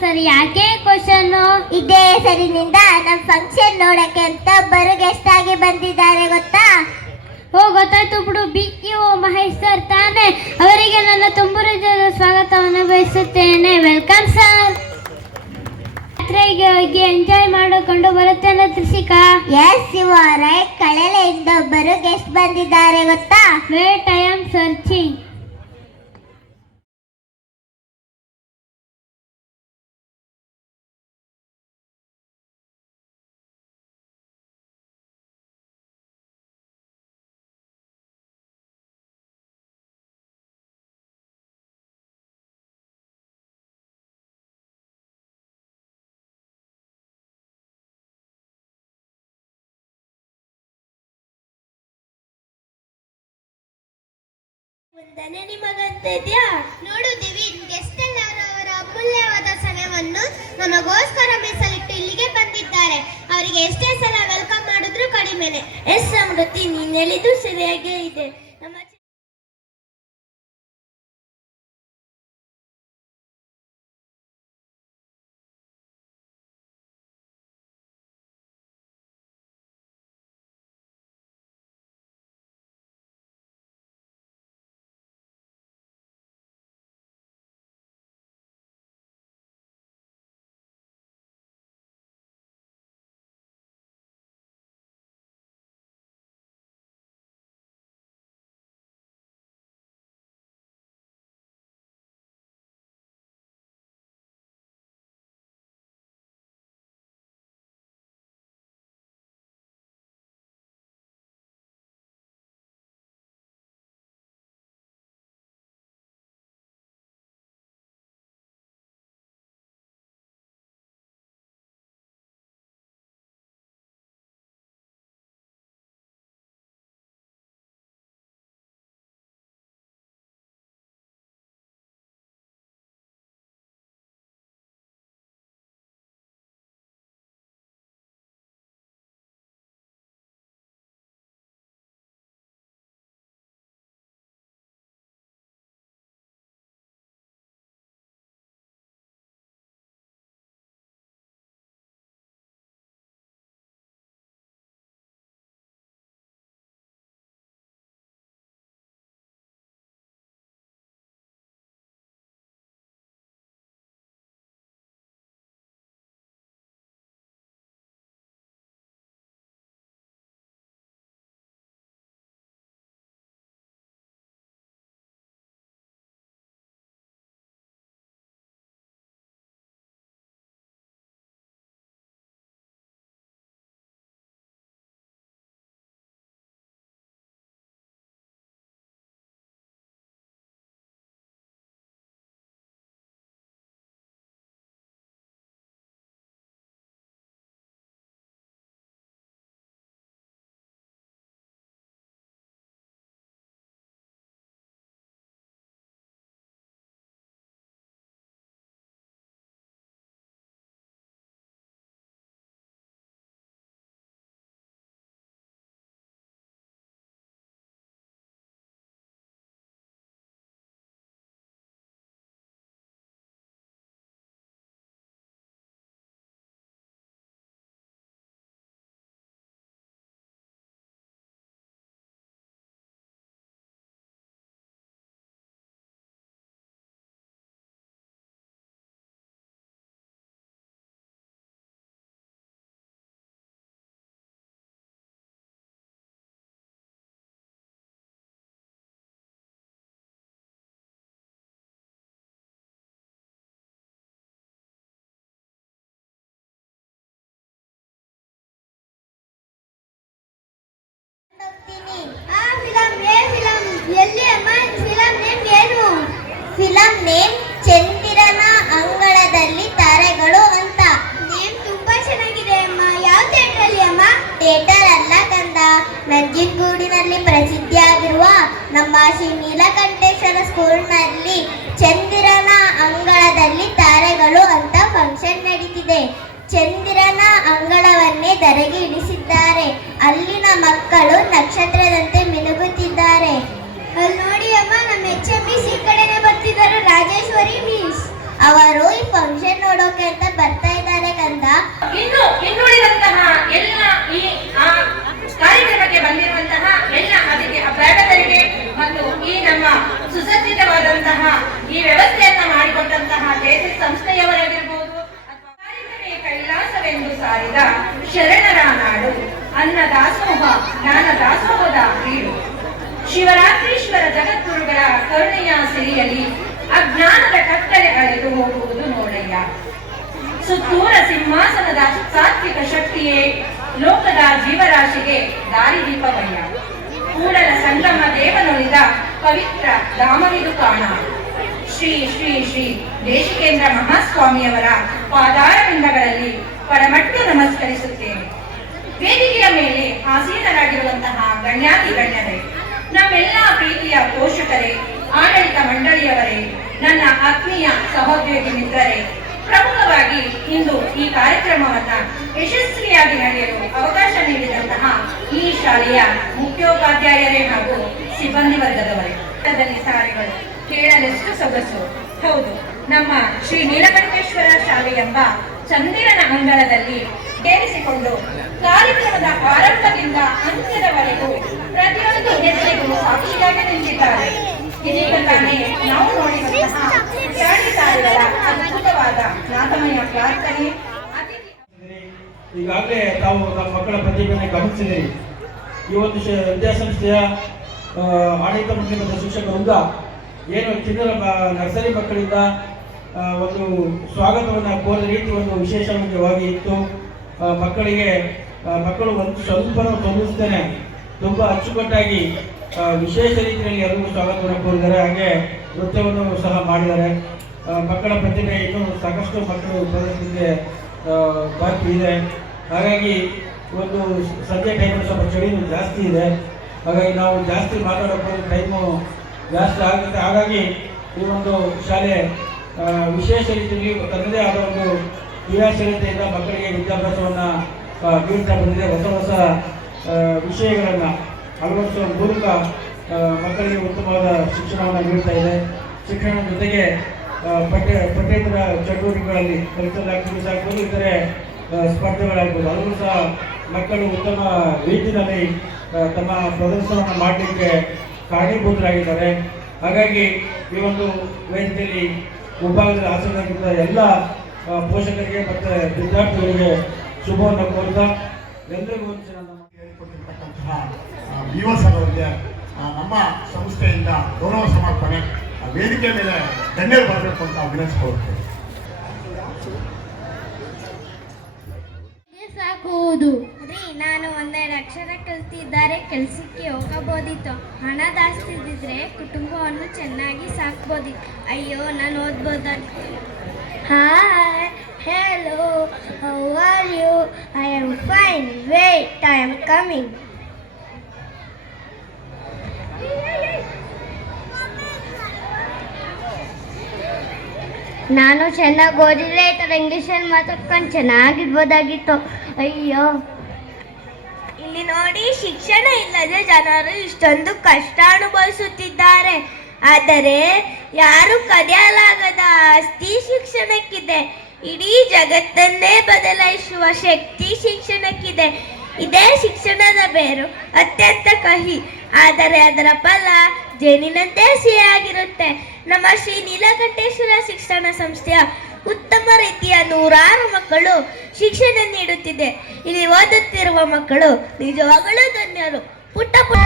ಸರಿ ಯಾಕೆ ಕ್ವಶನ್ ಇದೇ ಹೆಸರಿನಿಂದ ನಮ್ ಫಂಕ್ಷನ್ ನೋಡಕ್ಕೆ ಅಂತ ಬರು ಗೆಸ್ಟ್ ಆಗಿ ಬಂದಿದ್ದಾರೆ ಗೊತ್ತಾ? ಓ ಗೊತ್ತಾಯ್ತು ಬಿಡು. ಬಿ ಓ ಮಹೇಶ್ ಸರ್ ತಾನೆ. ಅವರಿಗೆ ನನ್ನ ತುಂಬು ಹೃದಯದ ಸ್ವಾಗತವನ್ನು ಬಯಸುತ್ತೇನೆ. ವೆಲ್ಕಮ್ ಸರ್ ಯಾತ್ರೆಗೆ ಹೋಗಿ ಎಂಜಾಯ್ ಮಾಡಿಕೊಂಡು ಬರುತ್ತೇನೆ Trishika yes you are right ಕಳೆಲೆಯಿಂದ ಒಬ್ಬರು ಗೆಸ್ಟ್ ಬಂದಿದ್ದಾರೆ ಗೊತ್ತಾ? ವೇಟ್ ಐ ಆಮ್ ಸರ್ಚಿಂಗ್ ವಂದನೆ ನಿಮಗಂತಿದ್ಯಾ? ನೋಡು ದಿವಿ ಗೆಸ್ಟ್ ಎಲ್ಲರೂ ಅವರ ಅಮೂಲ್ಯವಾದ ಸಮಯವನ್ನು ನಮಗೋಸ್ಕರ ಮೀಸಲಿಟ್ಟು ಇಲ್ಲಿಗೆ ಬಂದಿದ್ದಾರೆ. ಅವರಿಗೆ ಎಷ್ಟೇ ಸಲ ವೆಲ್ಕಮ್ ಮಾಡಿದ್ರು ಕಡಿಮೆನೆ. ಎಸ್ ಸಮೃದ್ಧಿ ನೀನ್ ಹೇಳಿದ್ದು ಸರಿಯಾಗೇ ಇದೆ. ಫಿಲಂ ನೇಮ್ ಚಂದಿರನ ಅಂಗಳದಲ್ಲಿ ತಾರೆಗಳು ಅಂತ. ನೇಮ್ ತುಂಬಾ ಚೆನ್ನಾಗಿದೆ ಅಮ್ಮ. ಯಾವ ಥಿಯೇಟರ್ ಅಮ್ಮ? ಥಿಯೇಟರ್ ಅಲ್ಲ ಕಂದ ನಂಜನಗೂಡಿನಲ್ಲಿ ಪ್ರಸಿದ್ಧಿಯಾಗಿರುವ ನಮ್ಮ ಶ್ರೀ ನೀಲಕಂಠೇಶ್ವರ ಸ್ಕೂಲ್ನಲ್ಲಿ ಚಂದಿರನ ಅಂಗಳದಲ್ಲಿ ತಾರೆಗಳು ಅಂತ ಫಂಕ್ಷನ್ ನಡೀತಿದೆ ಚಂದಿರನ ಅಂಗಳವನ್ನೇ ಧರೆಗೆ ಇಳಿಸಿದ್ದಾರೆ ಅಲ್ಲಿನ ಮಕ್ಕಳು ನಕ್ಷತ್ರದಂತೆ ಮಿನುಗುತ್ತಿದ್ದಾರೆ ಅಲ್ಲಿ ನೋಡಿ ಅಮ್ಮ ನಮ್ಮ ಎಚ್ ಎಂ ಈ ಕಡೆನೆ ಬರ್ತಿದ್ದಾರೆ ರಾಜೇಶ್ವರಿ ಮಿಸ್ ಅವರು ಈ ಫಂಕ್ಷನ್ ನೋಡೋಕೆ ಅಂತ ಬರ್ತಾ ಇದ್ದಾರೆ ಕಂದ ಇನ್ನು ಇನ್ನುಳಿದಂತಹ ಎಲ್ಲ ಈ ಆ ಕಾರ್ಯಕ್ರಮಕ್ಕೆ ಬಂದಿರುವಂತಹ ಎಲ್ಲ ಅತಿಥಿ ಅಭ್ಯಾಗತರಿಗೆ ಮತ್ತು ಈ ನಮ್ಮ ಸುಸಜ್ಜಿತವಾದಂತಹ ಈ ವ್ಯವಸ್ಥೆಯನ್ನ ಮಾಡಿಕೊಟ್ಟಂತಹ ತೇಜಸ್ ಸಂಸ್ಥೆಯವರಾಗಿರ್ಬೋದು ಅಥವಾ ಕಾರ್ಯಕ್ರಮೇ ಕೈಲಾಸವೆಂದು ಸಾರಿದ ಶರಣರ ನಾಡು ಅನ್ನ ದಾಸೋಹ ಜ್ಞಾನ ದಾಸೋಹದ ಬೀಡು ಶಿವರಾತ್ರೀಶ್ವರ ಜಗದ್ಗುರುಗಳ ಕರುಣೆಯ ಸಿರಿಯಲ್ಲಿ ಅಜ್ಞಾನದ ಕತ್ತಲೆ ಅಳೆದು ಹೋಗುವುದು ನೋಡಯ್ಯ. ಸುತ್ತೂರ ಸಿಂಹಾಸನದ ಸಾತ್ವಿಕ ಶಕ್ತಿಯೇ ಲೋಕದ ಜೀವರಾಶಿಗೆ ದಾರಿದೀಪವಯ್ಯ ಕೂಡಲ ಸಂಗಮ ದೇವನೊಳಿದ ಪವಿತ್ರ ಧಾಮವಿದು ಕಾಣ. ಶ್ರೀ ಶ್ರೀ ಶ್ರೀ ದೇಶಿಕೇಂದ್ರ ಮಹಾಸ್ವಾಮಿಯವರ ಪಾದಾರವಿಂದಗಳಲ್ಲಿ ಪರಮಟ್ಟು ನಮಸ್ಕರಿಸುತ್ತೇನೆ. ವೇದಿಕೆಯ ಮೇಲೆ ಆಸೀನರಾಗಿರುವಂತಹ ಗಣ್ಯಾತಿ ಗಣ್ಯರೇ, ನಮ್ಮೆಲ್ಲ ಪ್ರೀತಿಯ ಪೋಷಕರೇ, ಆಡಳಿತ ಮಂಡಳಿಯವರೇ, ನನ್ನ ಆತ್ಮೀಯ ಸಹೋದ್ಯೋಗಿ ಮಿತ್ರರೇ, ಪ್ರಮುಖವಾಗಿ ಇಂದು ಈ ಕಾರ್ಯಕ್ರಮವನ್ನ ಯಶಸ್ವಿಯಾಗಿ ನಡೆಯಲು ಅವಕಾಶ ನೀಡಿದಂತಹ ಈ ಶಾಲೆಯ ಮುಖ್ಯೋಪಾಧ್ಯಾಯರೇ ಹಾಗೂ ಸಿಬ್ಬಂದಿ ವರ್ಗದವರೇ. ಸಾರಿಗಳು ಕೇಳಲೆಷ್ಟು ಸೊಗಸು. ಹೌದು, ನಮ್ಮ ಶ್ರೀ ನೀಲಕಂಠೇಶ್ವರ ಶಾಲೆ ಎಂಬ ಚಂದಿರನ ಅಂಗಳದಲ್ಲಿ ಸೇರಿಸಿಕೊಂಡು ಕಾರ್ಯಕ್ರಮದ ಆರಂಭದಿಂದ ಅಂತ್ಯದವರೆಗೂ ಪ್ರತಿಯೊಂದು ಹೆಜ್ಜೆಗೂ ಸಾಕ್ಷಿಯಾಗಿ ನಿಂತಿದ್ದಾರೆ. ಇದೀಗ ತಾನೇ ನಾವು ನೋಡಿದಂತಹ ಸಾರಿಗಳ ಅದ್ಭುತವಾದ ನಾಥಮಯ ಪ್ರಾರ್ಥನೆ ಈಗಾಗಲೇ ತಾವು ನಮ್ಮ ಮಕ್ಕಳ ಪ್ರತಿಭೆಯನ್ನು ಗಮನಿಸಿದ್ದೀರಿ. ಈ ಒಂದು ವಿದ್ಯಾಸಂಸ್ಥೆಯ ಆಡಳಿತ ಮಂಡಳಿ ಮತ್ತು ಶಿಕ್ಷಕ ಏನು ಚಿನ್ನರ ನರ್ಸರಿ ಮಕ್ಕಳಿಂದ ಒಂದು ಸ್ವಾಗತವನ್ನು ಕೋರಿದ ರೀತಿ ಒಂದು ವಿಶೇಷವಾಗಿ ಇತ್ತು. ಮಕ್ಕಳಿಗೆ ಮಕ್ಕಳು ಒಂದು ಸ್ವಲ್ಪ ತೋರಿಸ್ತೇನೆ ತುಂಬ ಅಚ್ಚುಕಟ್ಟಾಗಿ ವಿಶೇಷ ರೀತಿಯಲ್ಲಿ ಎಲ್ಲರಿಗೂ ಸ್ವಾಗತವನ್ನು ಕೋರಿದ್ದಾರೆ. ಹಾಗೆ ನೃತ್ಯವನ್ನು ಸಹ ಮಾಡಿದ್ದಾರೆ. ಮಕ್ಕಳ ಪ್ರತಿಭೆ ಇನ್ನೂ ಸಾಕಷ್ಟು ಮಕ್ಕಳು ಪ್ರದರ್ಶನಕ್ಕೆ ಬಾಕಿ ಇದೆ. ಹಾಗಾಗಿ ಒಂದು ಸದ್ಯ ಟೈಮಲ್ಲಿ ಸ್ವಲ್ಪ ಚಳಿನೂ ಜಾಸ್ತಿ ಇದೆ. ಹಾಗಾಗಿ ನಾವು ಜಾಸ್ತಿ ಮಾತಾಡೋಕ್ಕೆ ಟೈಮು ಜಾಸ್ತಿ ಆಗುತ್ತೆ. ಹಾಗಾಗಿ ಈ ಒಂದು ಶಾಲೆ ವಿಶೇಷ ರೀತಿಯಲ್ಲಿ ತನ್ನದೇ ಆದ ಒಂದು ಕ್ರಿಯಾಶೀಲತೆಯಿಂದ ಮಕ್ಕಳಿಗೆ ವಿದ್ಯಾಭ್ಯಾಸವನ್ನು ನೀಡ್ತಾ ಬಂದಿದೆ. ಹೊಸ ಹೊಸ ವಿಷಯಗಳನ್ನು ಅಳವಡಿಸುವ ಮೂಲಕ ಮಕ್ಕಳಿಗೆ ಉತ್ತಮವಾದ ಶಿಕ್ಷಣವನ್ನು ನೀಡ್ತಾ ಇದೆ. ಶಿಕ್ಷಣದ ಜೊತೆಗೆ ಪಠ್ಯ, ಪಠ್ಯೇತರ ಚಟುವಟಿಕೆಗಳಲ್ಲಿ ಕಲ್ಚರಲ್ ಆಕ್ಟಿವಿಟೀಸ್ ಆಗ್ಬೋದು ಇತರೆ ಸ್ಪರ್ಧೆಗಳಾಗ್ಬೋದು. ಸಹ ಮಕ್ಕಳು ಉತ್ತಮ ರೀತಿಯಲ್ಲಿ ತಮ್ಮ ಪ್ರದರ್ಶನವನ್ನು ಮಾಡಲಿಕ್ಕೆ ಕಾರಣೀಭೂತರಾಗಿದ್ದಾರೆ. ಹಾಗಾಗಿ ಈ ಒಂದು ವೇದಿಕೆಯಲ್ಲಿ ವಿಭಾಗದಲ್ಲಿ ಆಸನಾಗಿದ್ದ ಎಲ್ಲ ಪೋಷಕರಿಗೆ ಮತ್ತು ವಿದ್ಯಾರ್ಥಿಗಳಿಗೆ ಶುಭವನ್ನು ಕೋರ್ತಾ ಎಲ್ಲರಿಗೂ ಹೇಳಿಕೊಟ್ಟಿರ್ತಕ್ಕಂತಹ ಆ, ನಮ್ಮ ಸಂಸ್ಥೆಯಿಂದ ಗೌರವ ಸಮರ್ಪಣೆ ವೇದಿಕೆ ಮೇಲೆ ಗಣ್ಯರು ಬರಬೇಕು ಅಂತ ವಿನಂತಿಸ್ಕೊಳ್ತೇವೆ ಸಾಕುವುದು ನಾನು ಒಂದೆರಡು ಅಕ್ಷರ ಕಲ್ತಿದ್ದಾರೆ, ಕೆಲಸಕ್ಕೆ ಹೋಗಬೋದಿತ್ತು. ಹಣ ಜಾಸ್ತಿ ಇದ್ದಿದ್ರೆ ಕುಟುಂಬವನ್ನು ಚೆನ್ನಾಗಿ ಸಾಕ್ಬೋದಿತ್ತು ಅಯ್ಯೋ, ನಾನು ಓದ್ಬೋದಾಗಿತ್ತು hi hello how are you I am fine wait I am coming ನಾನು ಚೆನ್ನಾಗಿ ಓದಿದ್ರೆ ಈ ಥರ ಇಂಗ್ಲೀಷಲ್ಲಿ ಮಾತಾಡ್ಕೊಂಡು ಚೆನ್ನಾಗಿರ್ಬೋದಾಗಿತ್ತು. ಅಯ್ಯೋ. ನೋಡಿ ಶಿಕ್ಷಣ ಇಲ್ಲದೆ ಜನರು ಇಷ್ಟೊಂದು ಕಷ್ಟ ಅನುಭವಿಸುತ್ತಿದ್ದಾರೆ. ಆದರೆ ಯಾರು ಕದಿಯಲಾಗದ ಆಸ್ತಿ ಶಿಕ್ಷಣಕ್ಕಿದೆ. ಇಡೀ ಜಗತ್ತನ್ನೇ ಬದಲಾಯಿಸುವ ಶಕ್ತಿ ಶಿಕ್ಷಣಕ್ಕಿದೆ. ಇದೇ ಶಿಕ್ಷಣದ ಬೇರು, ಅತ್ಯಂತ ಕಹಿ. ಆದರೆ ಅದರ ಫಲ ಜೇನಿನಂತೆ ಸಿಹಿಯಾಗಿರುತ್ತೆ. ನಮ್ಮ ಶ್ರೀ ನೀಲಕಂಠೇಶ್ವರ ಶಿಕ್ಷಣ ಸಂಸ್ಥೆಯ ಉತ್ತಮ ರೀತಿಯ ನೂರಾರು ಮಕ್ಕಳು ಶಿಕ್ಷಣ ನೀಡುತ್ತಿದೆ. ಇಲ್ಲಿ ಓದುತ್ತಿರುವ ಮಕ್ಕಳು ನಿಜವಾಗಲೂ ಧನ್ಯರು. ಪುಟ್ಟ ಪುಟ್ಟ